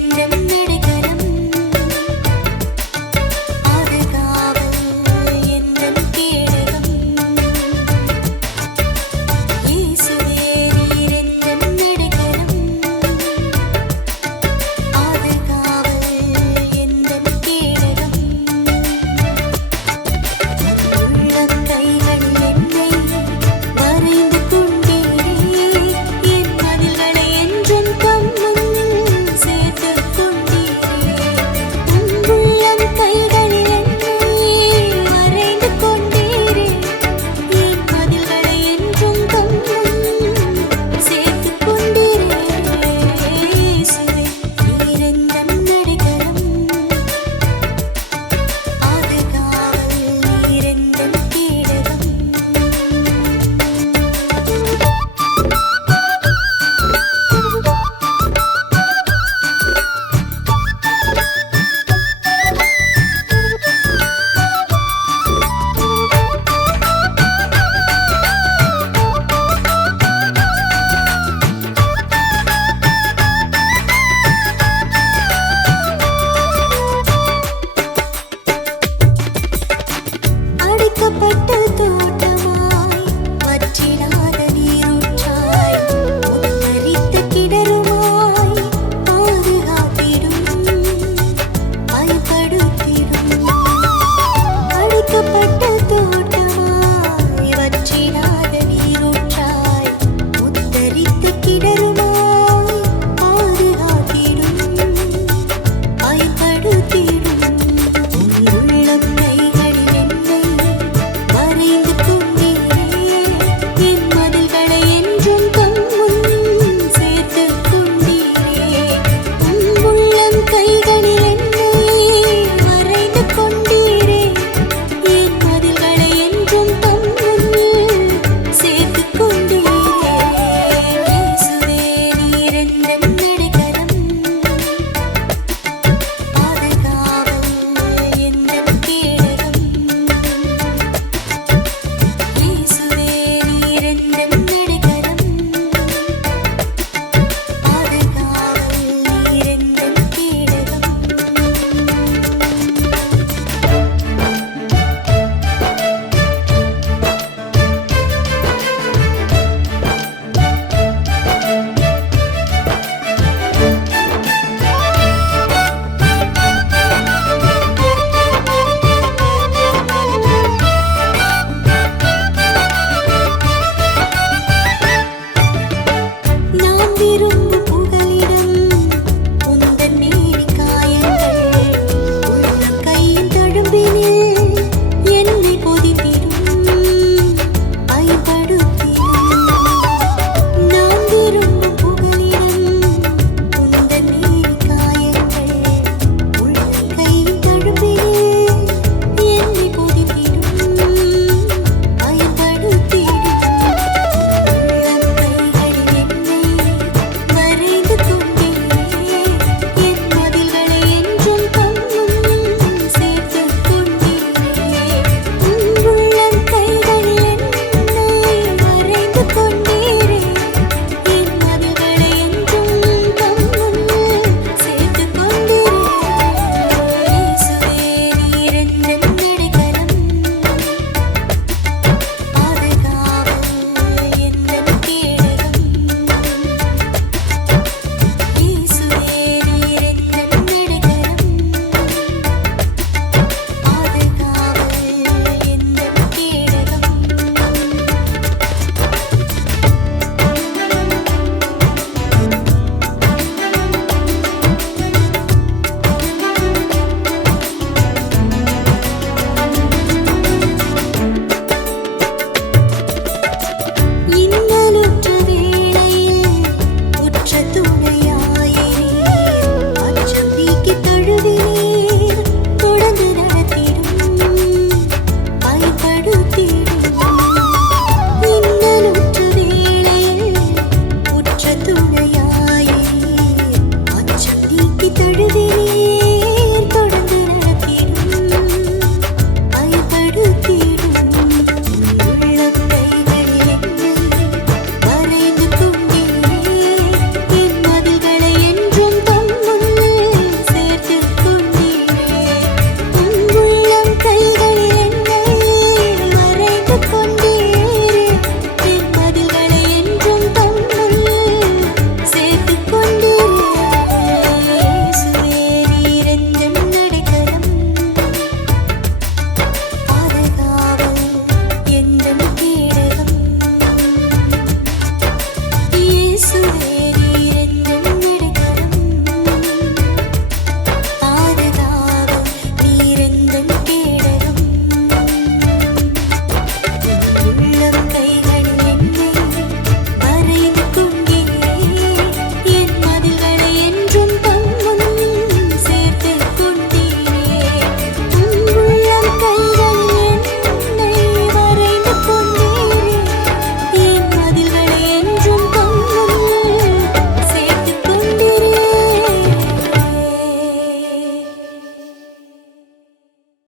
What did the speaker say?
Yeah.